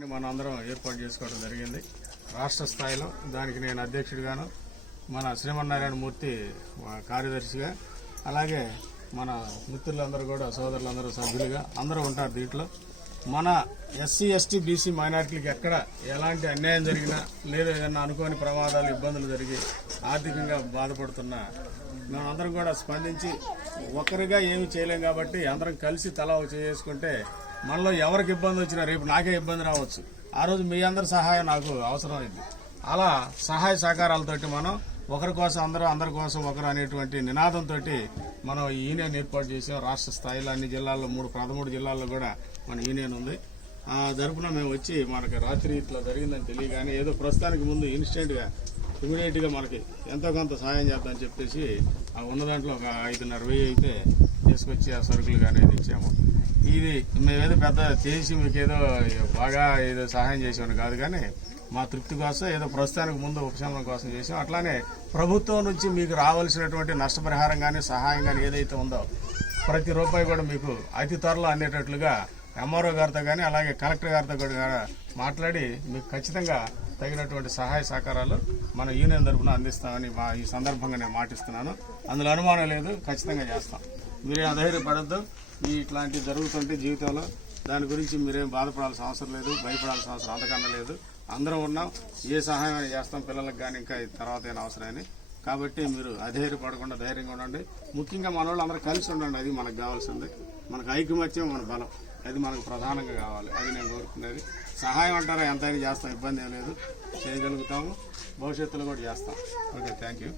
మన అందరం ఏర్పాటు చేసుకోవడం జరిగింది రాష్ట్ర స్థాయిలో. దానికి నేను అధ్యక్షుడిగాను, మన శ్రీమన్నారాయణ మూర్తి కార్యదర్శిగా, అలాగే మన మిత్రులందరూ కూడా సోదరులందరూ సభ్యులుగా అందరూ ఉంటారు. దీంట్లో మన ఎస్సీ ఎస్టీ బీసీ మైనారిటీలకు ఎక్కడ ఎలాంటి అన్యాయం జరిగినా లేదా ఏదైనా అనుకోని ప్రమాదాలు ఇబ్బందులు జరిగి ఆర్థికంగా బాధపడుతున్నా మేమందరం కూడా స్పందించి ఒకరిగా ఏమి చేయలేం కాబట్టి అందరం కలిసి తలా చేసుకుంటే మనలో ఎవరికి ఇబ్బంది వచ్చినా రేపు నాకే ఇబ్బంది రావచ్చు. ఆ రోజు మీ అందరి సహాయం నాకు అవసరమైంది. అలా సహాయ సహకారాలతోటి మనం ఒకరి కోసం అందరి కోసం ఒకరు అనేటువంటి నినాదంతో మనం ఈ యూనియన్ ఏర్పాటు చేసాం. రాష్ట్ర స్థాయిలో అన్ని జిల్లాల్లో 13 జిల్లాల్లో కూడా మన యూనియన్ ఉంది. ఆ తరపున మేము వచ్చి మనకి రాత్రి ఇట్లా జరిగిందని తెలియగానే ఏదో ప్రస్తుతానికి ముందు ఇమీడియట్గా మనకి ఎంతో కొంత సహాయం చేద్దామని చెప్పేసి ఆ ఉన్న దాంట్లో ఒక 5,500 అయితే తీసుకొచ్చి ఆ సరుకులు కానీ ఇచ్చాము. ఇది మేమేదో పెద్ద చేసి మీకు ఏదో బాగా ఏదో సహాయం చేసేవాడు కాదు, కానీ మా తృప్తి కోసం ఏదో ప్రస్తుతానికి ముందు ఉపశమనం కోసం చేసాం. అట్లానే ప్రభుత్వం నుంచి మీకు రావాల్సినటువంటి నష్టపరిహారం కానీ సహాయం కానీ ఏదైతే ఉందో ప్రతి రూపాయి కూడా మీకు అతి త్వరలో అందేటట్లుగా ఎంఆర్ఓ గారితో కానీ అలాగే కలెక్టర్ గారితో కూడా మాట్లాడి మీకు ఖచ్చితంగా తగినటువంటి సహాయ సహకారాలు మన యూనియన్ తరఫున అందిస్తామని ఈ సందర్భంగా నేను మాటిస్తున్నాను. అందులో అనుమానం లేదు, ఖచ్చితంగా చేస్తాం. మీరేం అధైర్యపడద్దు. ఇట్లాంటివి జరుగుతుంటే జీవితంలో దాని గురించి మీరేం బాధపడాల్సిన అవసరం లేదు, భయపడాల్సిన అవసరం అంతకన్నా లేదు. అందరం ఉన్నాం, ఏ సహాయం అయినా చేస్తాం, పిల్లలకు కానీ ఇంకా తర్వాత అయినా అవసరమని. కాబట్టి మీరు అధైర్యపడకుండా ధైర్యంగా ఉండండి. ముఖ్యంగా మన వాళ్ళు అందరూ కలిసి ఉండండి. అది మనకు కావాల్సింది. మనకు ఐకమత్యం, మన బలం, అది మనకు ప్రధానంగా కావాలి. అది నేను కోరుకునేది. సహాయం అంటారా ఎంతైనా చేస్తాం, ఇబ్బంది ఏం లేదు, చేయగలుగుతాము, భవిష్యత్తులో కూడా చేస్తాం. Okay, thank you.